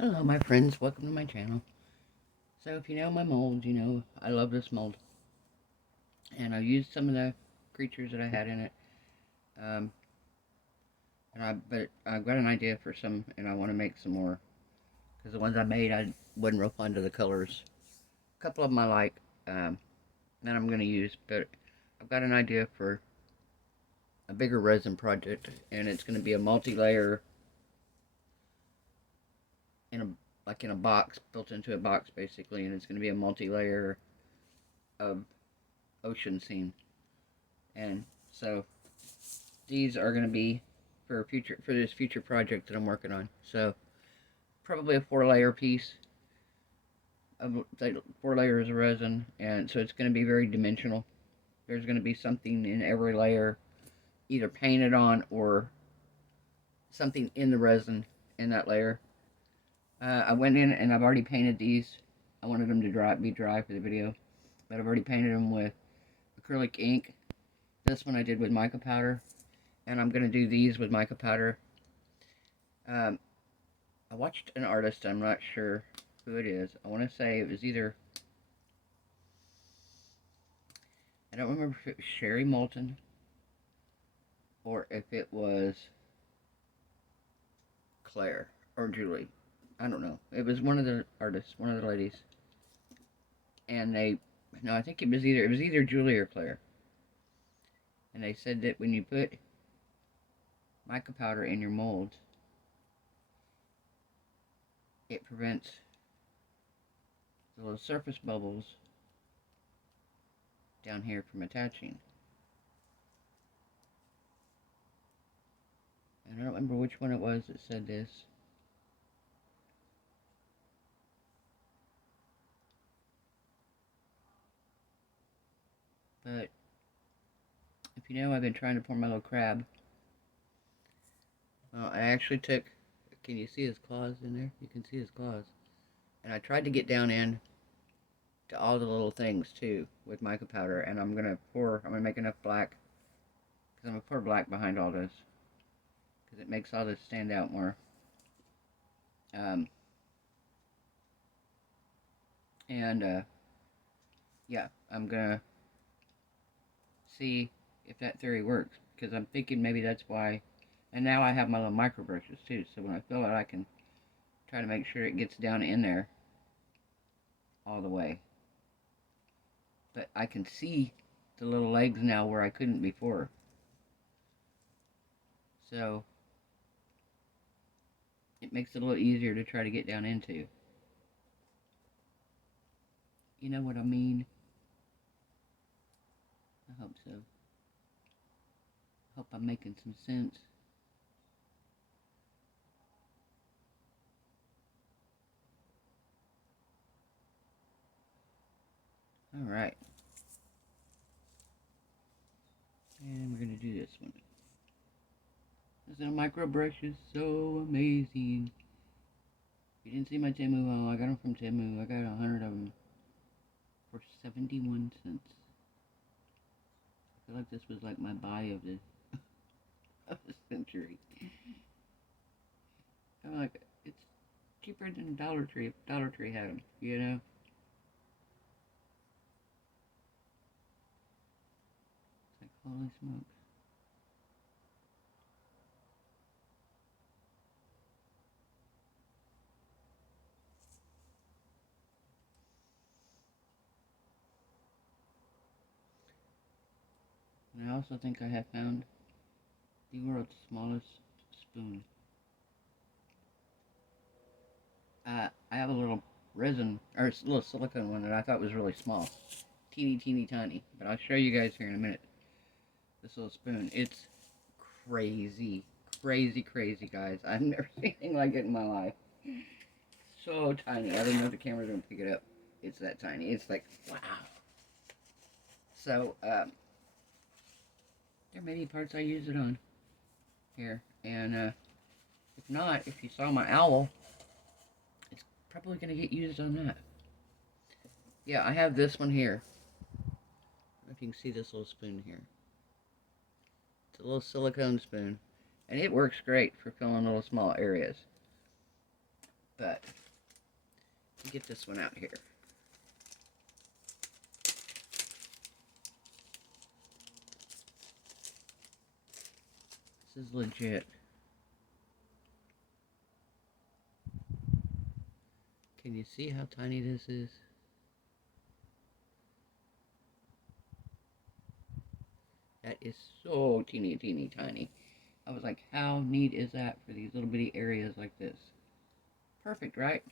Hello my friends, welcome to my channel. So if you know my mold, you know I love this mold. And I used some of the creatures that I had in it. Um, but I've got an idea for some and I want to make some more. Because the ones I made, I wasn't real fond of the colors. A couple of them I like that I'm going to use. But I've got an idea for a bigger resin project. And it's going to be a multi-layer in a in a box, built into a box basically. And it's going to be a multi-layer of ocean scene. And so these are going to be for this future project that I'm working on. So probably a 4-layer piece of 4 layers of resin, and so it's going to be very dimensional. There's going to be something in every layer, either painted on or something in the resin in that layer. I went in and I've already painted these. I wanted them to be dry for the video, but I've already painted them with acrylic ink. This one I did with mica powder, and I'm going to do these with mica powder. Um, I watched an artist, I'm not sure who it is. I want to say it was either, I don't remember if it was Sherry Moulton or if it was Claire or Julie. I don't know. It was one of the artists, one of the ladies. And no, I think it was either Julie or Claire. And they said that when you put mica powder in your mold, it prevents the little surface bubbles down here from attaching. And I don't remember which one it was that said this. But if you know, I've been trying to pour my little crab. Well, I actually took, can you see his claws in there? You can see his claws. And I tried to get down in to all the little things too with mica powder. And I'm going to make enough black. Because I'm going to pour black behind all this. Because it makes all this stand out more. Yeah, I'm going to see if that theory works. Because I'm thinking maybe that's why. And now I have my little micro brushes too. So when I fill it, I can try to make sure it gets down in there all the way. But I can see the little legs now where I couldn't before. So it makes it a little easier to try to get down into. You know what I mean? I hope so. I hope I'm making some sense. Alright. And we're going to do this one. This micro brush is so amazing. If you didn't see my Temu haul, I got them from Temu. I got 100 of them for 71 cents. I feel like this was like my buy of the century. I'm like, it's cheaper than Dollar Tree if Dollar Tree had them, you know? It's like, holy smokes. And I also think I have found the world's smallest spoon. I have a little resin, or a little silicone one that I thought was really small. Teeny tiny. But I'll show you guys here in a minute. This little spoon. It's crazy. Crazy, guys. I've never seen anything like it in my life. So tiny. I don't know if the camera's going to pick it up. It's that tiny. It's like, wow. So, there may be parts I use it on here. And, if not, if you saw my owl, it's probably going to get used on that. Yeah, I have this one here. I don't know if you can see this little spoon here. It's a little silicone spoon. And it works great for filling little small areas. But get this one out here. This is legit. Can you see how tiny this is? That is so teeny tiny. I was like, how neat is that for these little bitty areas like this? Perfect, right?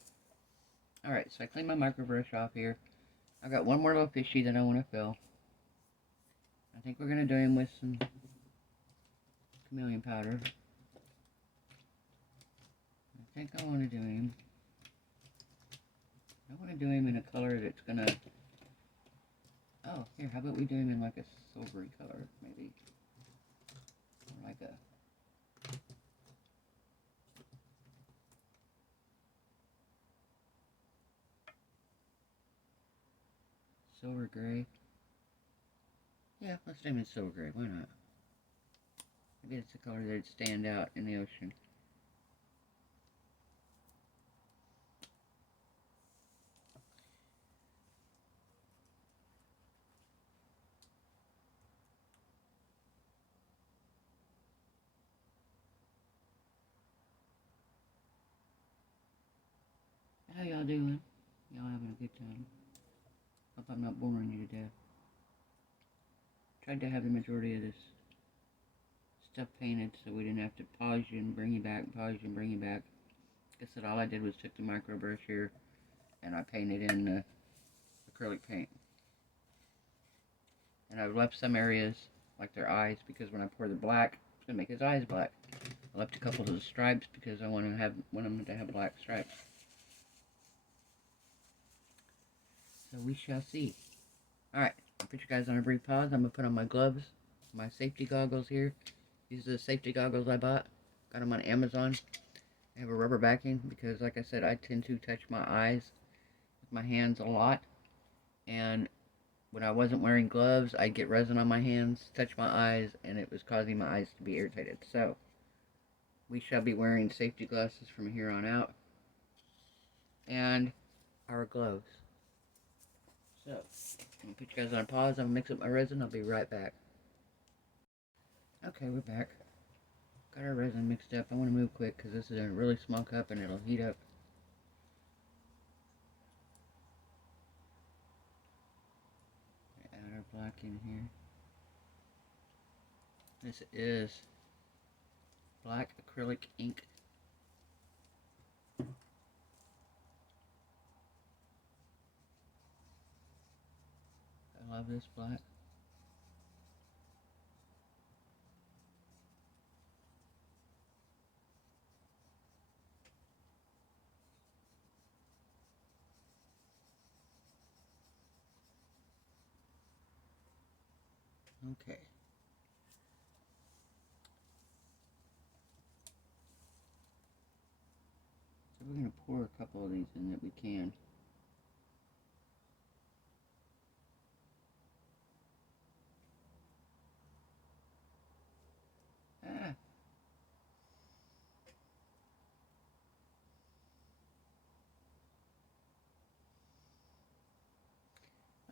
Alright, so I cleaned my micro brush off here. I got one more little fishy that I want to fill. I think we're going to do him with some chameleon powder. I think I want to do him. I want to do him in a color that's going to... Oh, here, how about we do him in like a silvery color, maybe? Or like a... silver gray. Yeah, let's do him in silver gray. Why not? Maybe it's a color that'd stand out in the ocean. How y'all doing? Y'all having a good time? Hope I'm not boring you to death. Tried to have the majority of this stuff painted so we didn't have to pause you and bring you back, pause you and bring you back. Like I said, all I did was took the micro brush here and I painted in the acrylic paint. And I've left some areas, like their eyes, because when I pour the black, it's going to make his eyes black. I left a couple of the stripes because I want them to have black stripes. So we shall see. Alright, I'll put you guys on a brief pause. I'm going to put on my gloves, my safety goggles here. These are the safety goggles I bought. Got them on Amazon. They have a rubber backing because, like I said, I tend to touch my eyes with my hands a lot. And when I wasn't wearing gloves, I'd get resin on my hands, touch my eyes, and it was causing my eyes to be irritated. So, we shall be wearing safety glasses from here on out. And our gloves. So, I'm going to put you guys on pause. I'm going to mix up my resin. I'll be right back. Okay, we're back. Got our resin mixed up. I want to move quick because this is a really small cup and it'll heat up. Add our black in here. This is black acrylic ink. I love this black. Okay. So we're going to pour a couple of these in that we can. Ah.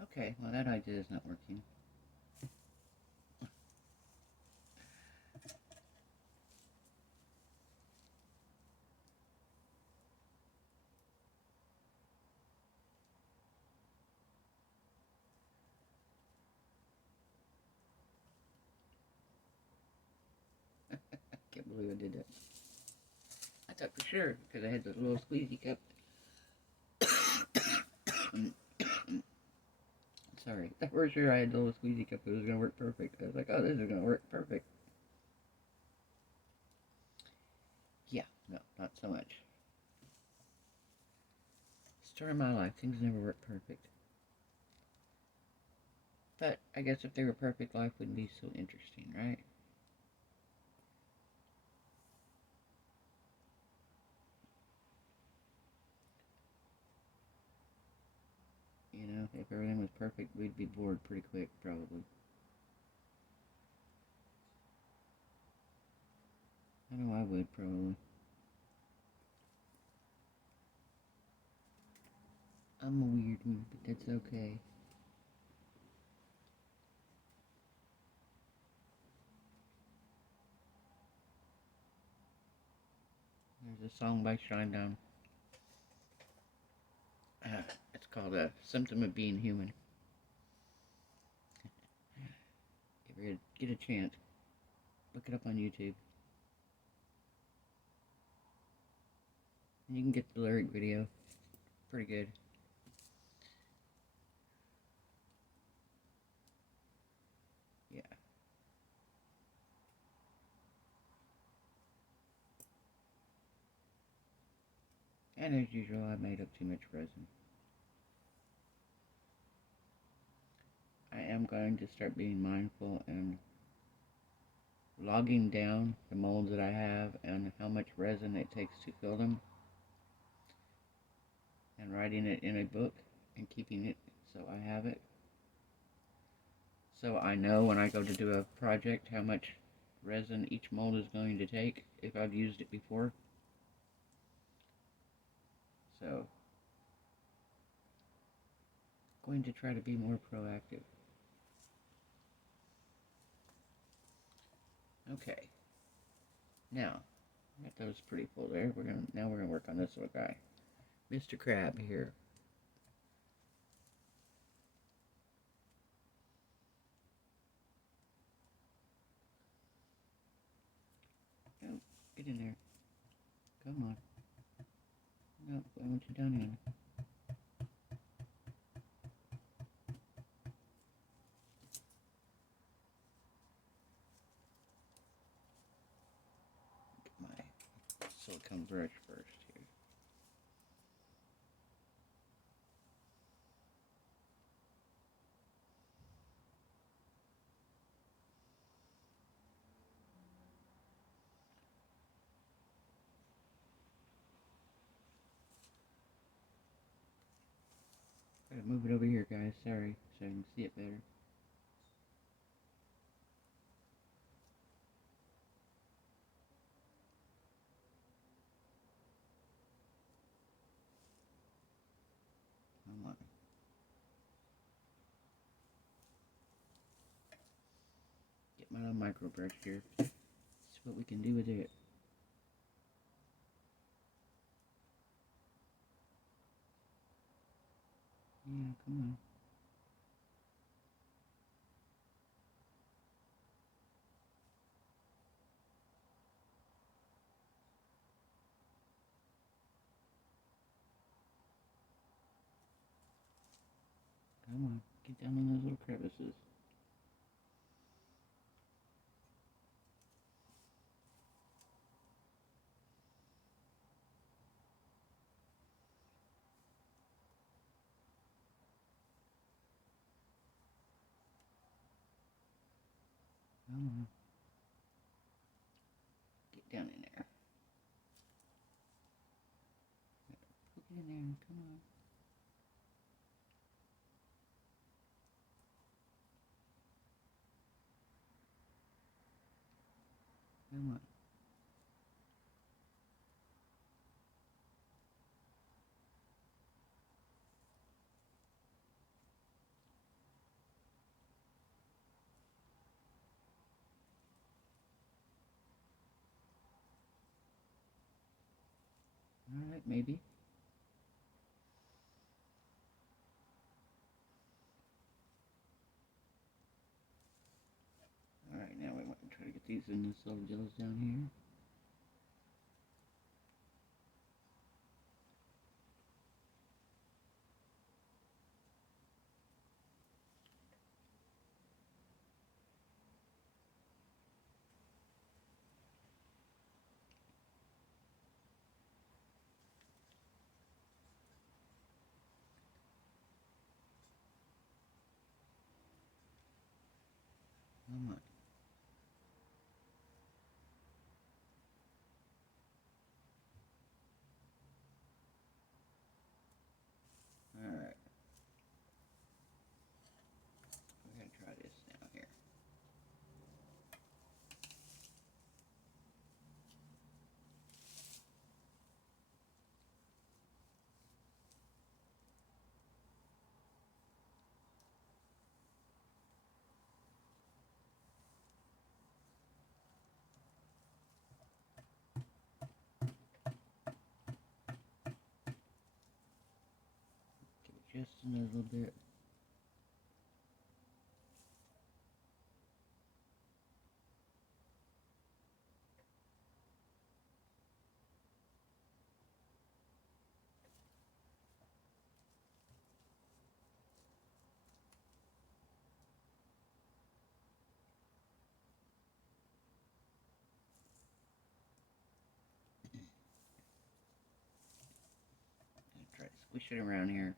Okay, well that idea is not working. I can't believe I did that. I thought for sure, because I had this little squeezy cup. Sorry, I thought for sure I had the little squeezy cup. It was going to work perfect. I was like, oh, this is going to work perfect. Yeah, no, not so much. Story of my life, things never work perfect. But I guess if they were perfect, life wouldn't be so interesting, right? You know, if everything was perfect, we'd be bored pretty quick, probably. I know I would, probably. I'm a weird one, but that's okay. There's a song by Shinedown. It's called A Symptom of Being Human. If you get a chance, look it up on YouTube. And you can get the lyric video. Pretty good. Yeah. And as usual, I made up too much resin. I am going to start being mindful and logging down the molds that I have and how much resin it takes to fill them, and writing it in a book and keeping it so I have it, so I know when I go to do a project how much resin each mold is going to take if I've used it before. So I'm going to try to be more proactive. Okay, now that was pretty full there. Now we're gonna work on this little guy, Mr. Crab here. Oh, get in there. Come on. No, I want you down here. Get my silicone brush first here. Gotta move it over here, guys. Sorry, so I can see it better. Come on. Get my little micro brush here. See what we can do with it. Yeah, come on. Come on. Get down in those little crevices. Come on. Get down in there. Put it in there. Come on. Come on. Alright, maybe. Alright, now we want to try to get these in this little gels down here. Come on. just a little bit. Try to squish it around here.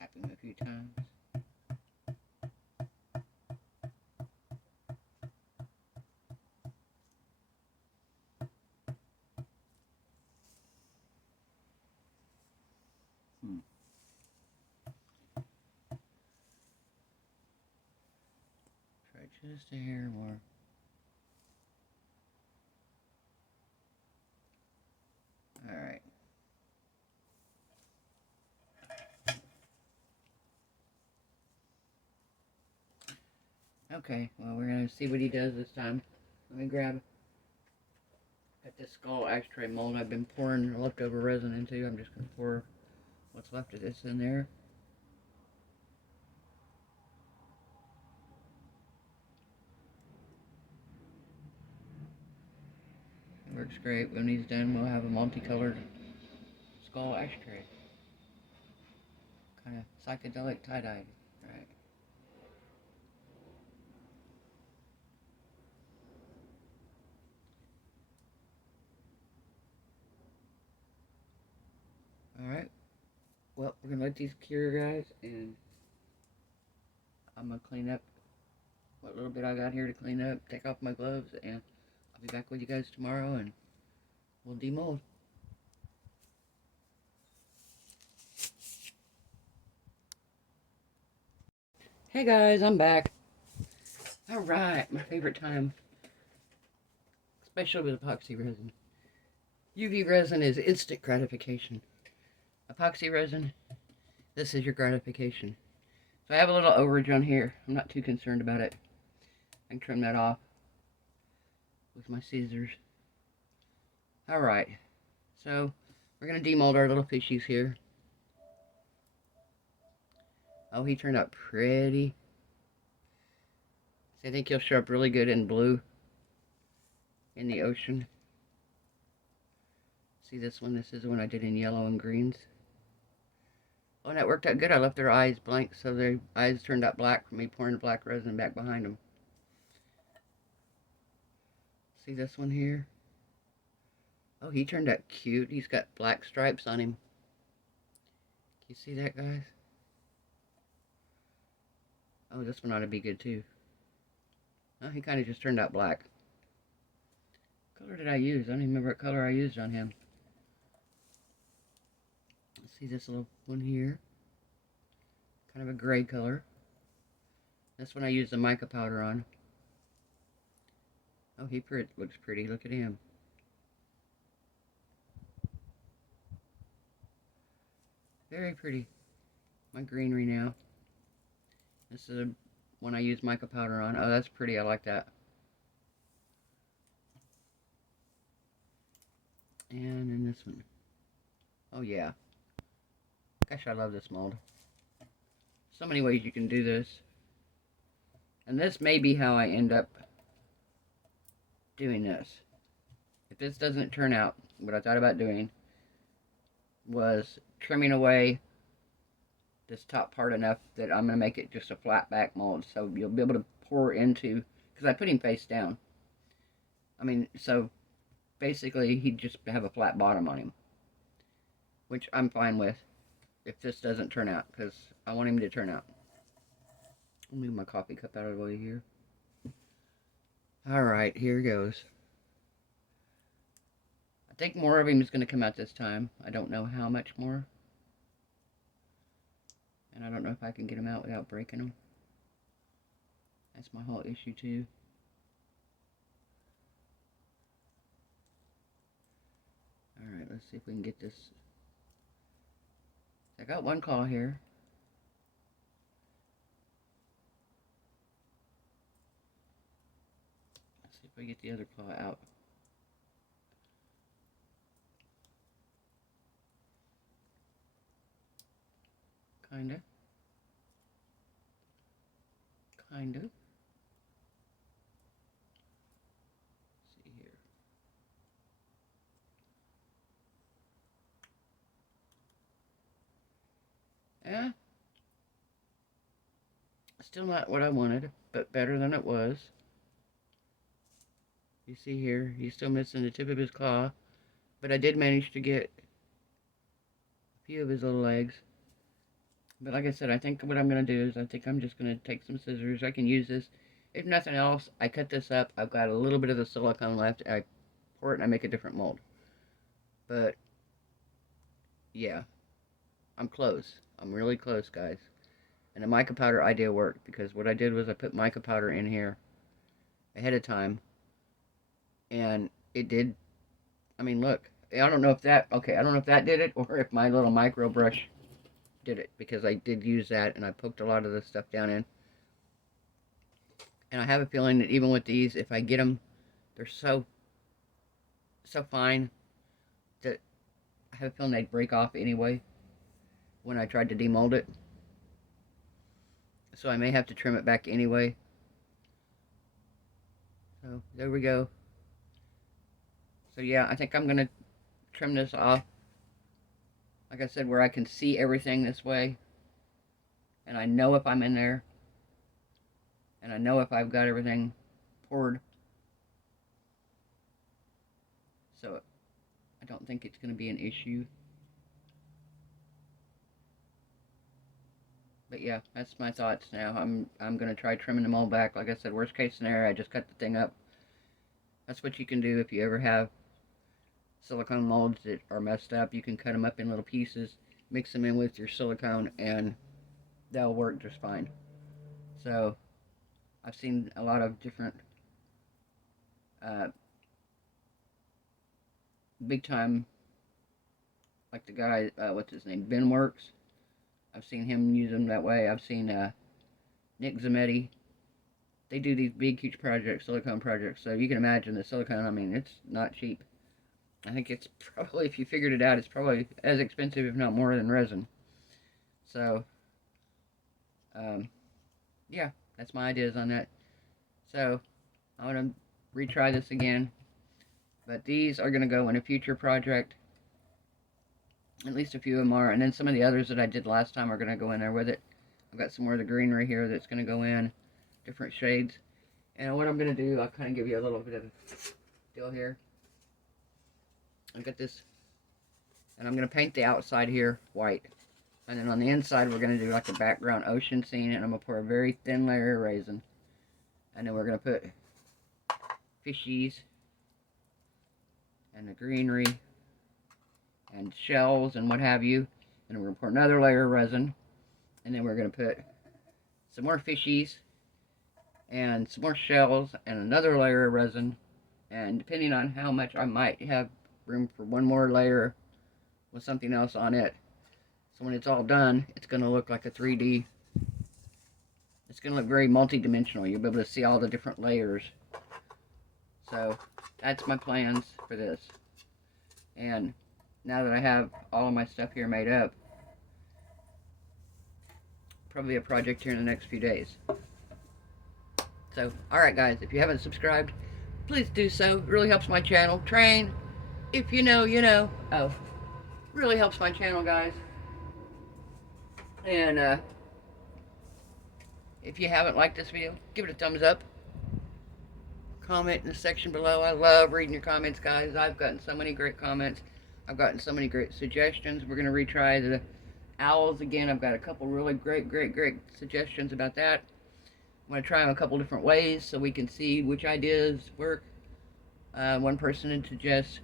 Tapping a few times. Try just a hair more. Alright. Okay, well, we're going to see what he does this time. Let me grab this skull ashtray mold I've been pouring leftover resin into. I'm just going to pour what's left of this in there. It works great. When he's done, we'll have a multicolored skull ashtray. Kind of psychedelic tie-dyed, right? Alright. Well, we're going to let these cure, guys, and I'm going to clean up what little bit I got here to clean up, take off my gloves, and I'll be back with you guys tomorrow, and we'll demold. Hey guys, I'm back. Alright, my favorite time. Especially with epoxy resin. UV resin is instant gratification. Epoxy resin, this is your gratification. So I have a little overage on here. I'm not too concerned about it. I can trim that off with my scissors. Alright, so we're going to demold our little fishies here. Oh, he turned out pretty. So I think he'll show up really good in blue in the ocean. See this one? This is the one I did in yellow and greens. Oh, and that worked out good. I left their eyes blank, so their eyes turned out black from me pouring black resin back behind them. See this one here? Oh, he turned out cute. He's got black stripes on him. Can you see that, guys? Oh, this one ought to be good, too. Oh, he kind of just turned out black. What color did I use? I don't even remember what color I used on him. Let's see this little one here. Kind of a gray color. This one I used the mica powder on. Oh, he looks pretty. Look at him. Very pretty. My greenery now. This is the one I use mica powder on. Oh, that's pretty. I like that. And then this one. Oh, yeah. Gosh, I love this mold. So many ways you can do this. And this may be how I end up doing this. If this doesn't turn out, what I thought about doing was trimming away this top part enough that I'm going to make it just a flat back mold. So you'll be able to pour into, because I put him face down. I mean, so basically he'd just have a flat bottom on him. Which I'm fine with if this doesn't turn out, because I want him to turn out. I'll move my coffee cup out of the way here. Alright, here goes. I think more of him is going to come out this time. I don't know how much more. And I don't know if I can get him out without breaking him. That's my whole issue too. Alright, let's see if we can get this. I got one claw here. Let's see if we get the other claw out. Kinda. Kinda. See here. Yeah. Still not what I wanted, but better than it was. You see here, he's still missing the tip of his claw, but I did manage to get a few of his little legs. But like I said, I think what I'm going to do is I think I'm just going to take some scissors. I can use this. If nothing else, I cut this up. I've got a little bit of the silicone left. I pour it and I make a different mold. But, yeah, I'm close. I'm really close, guys. And the mica powder idea worked because what I did was I put mica powder in here ahead of time. And it did, I mean, look. I don't know if that, okay, I don't know if that did it or if my little micro brush did it, because I did use that and I poked a lot of this stuff down in. And I have a feeling that even with these, if I get them, they're so fine that I have a feeling they'd break off anyway when I tried to demold it. So I may have to trim it back anyway. So there we go. So yeah, I think I'm going to trim this off. Like I said, where I can see everything this way. And I know if I'm in there. And I know if I've got everything poured. So I don't think it's going to be an issue. But yeah, that's my thoughts now. I'm going to try trimming them all back. Like I said, worst case scenario, I just cut the thing up. That's what you can do if you ever have silicone molds that are messed up. You can cut them up in little pieces, mix them in with your silicone, and they'll work just fine. So I've seen a lot of different big time, like the guy, what's his name, Ben Works. I've seen him use them that way. I've seen Nick Zametti. They do these big, huge projects, silicone projects. So you can imagine the silicone, I mean, it's not cheap. I think it's probably, if you figured it out, it's probably as expensive, if not more, than resin. So, yeah, that's my ideas on that. So, I'm going to retry this again. But these are going to go in a future project. At least a few of them are. And then some of the others that I did last time are going to go in there with it. I've got some more of the greenery here that's going to go in. Different shades. And what I'm going to do, I'll kind of give you a little bit of a deal here. I've got this. And I'm going to paint the outside here white. And then on the inside, we're going to do like a background ocean scene. And I'm going to pour a very thin layer of resin. And then we're going to put fishies. And the greenery. And shells and what have you. And we're going to pour another layer of resin. And then we're going to put some more fishies. And some more shells. And another layer of resin. And depending on how much, I might have room for one more layer with something else on it. So when it's all done, it's going to look like a 3D. It's going to look very multi-dimensional. You'll be able to see all the different layers. So that's my plans for this. And now that I have all of my stuff here made up, probably a project here in the next few days. So, alright guys, if you haven't subscribed, please do so. It really helps my channel. Train, if you know, you know. Oh, really helps my channel, guys. And if you haven't liked this video, give it a thumbs up. Comment in the section below. I love reading your comments, guys. I've gotten so many great comments. I've gotten so many great suggestions. We're going to retry the owls again. I've got a couple really great suggestions about that. I'm going to try them a couple different ways so we can see which ideas work. One person had suggested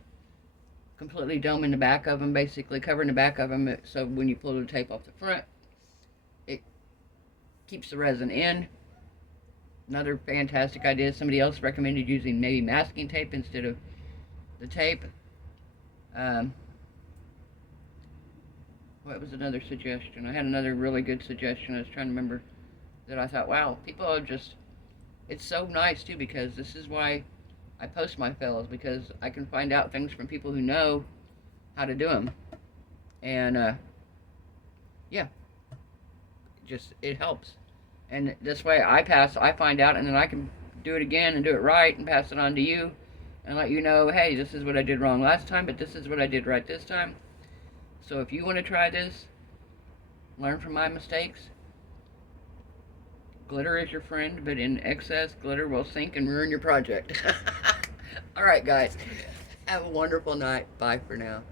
completely doming the back of them, basically covering the back of them, so when you pull the tape off the front, it keeps the resin in, Another fantastic idea. Somebody else recommended using maybe masking tape instead of the tape. Um, what was another suggestion? I had another really good suggestion. I was trying to remember that I thought, wow, people are just, it's so nice too, because this is why I post my fails, because I can find out things from people who know how to do them. And yeah, just it helps. And this way I find out, and then I can do it again and do it right and pass it on to you and let you know, hey, this is what I did wrong last time, but this is what I did right this time. So if you want to try this, learn from my mistakes. Glitter is your friend, but in excess, glitter will sink and ruin your project. All right, guys. Have a wonderful night. Bye for now.